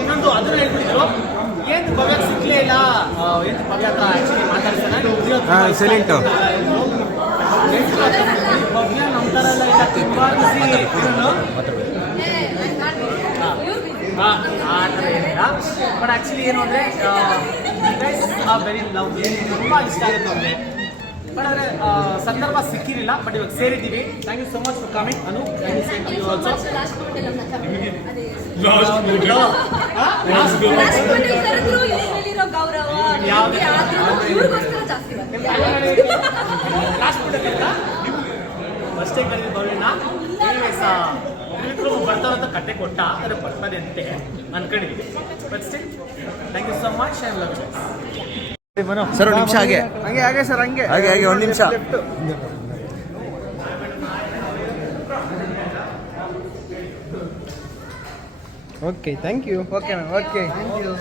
ಇನ್ನೊಂದು ಅದನ್ನ ಹೇಳ್ಬಿಟ್ಟಿದ್ರು, ಏನು ಭವ್ಯ ಸಿಗ್ಲೇ ಇಲ್ಲ, ಏನು ಭವ್ಯ ಹತ್ರ ಆಕ್ಚುಲಿ ಮಾತಾಡ್ತಾನೆ ಸೈಲೆಂಟು ಭವ್ಯ ನಮ್ಮ ಥರ ಎಲ್ಲ ಇಲ್ಲ, ತುಂಬ ಆ ಥರ ಏನಿಲ್ಲ. ಬಟ್ ಆ್ಯಕ್ಚುಲಿ ಏನು ಅಂದರೆ ವೆರಿ ಲವ್, ತುಂಬ ಇಷ್ಟ ಆಗುತ್ತೆ ಅವ್ರಿಗೆ. ಬಟ್ ಆದರೆ ಸಂದರ್ಭ ಸಿಕ್ಕಿರಲಿಲ್ಲ, ಬಟ್ ಇವಾಗ ಸೇರಿದ್ದೀವಿ. Thank you so much for coming Anu. ಅಷ್ಟೇ ಕರೀಲಿ ಬರೋಣ. ಬರ್ತಾರಂತ ಕಟ್ಟೆ ಕೊಟ್ಟ, ಅದು ಬರ್ತದೆ ಅಂತೆ ಅನ್ಕೊಂಡಿದ್ವಿ. But still thank you so much I love you. Sir ಒಂದು ನಿಮಿಷ ಹಾಗೆ ಹಾಗೆ ಸರ್, ಹಾಗೆ ಒಂದು ನಿಮಿಷ. Okay thank you. Okay okay thank you.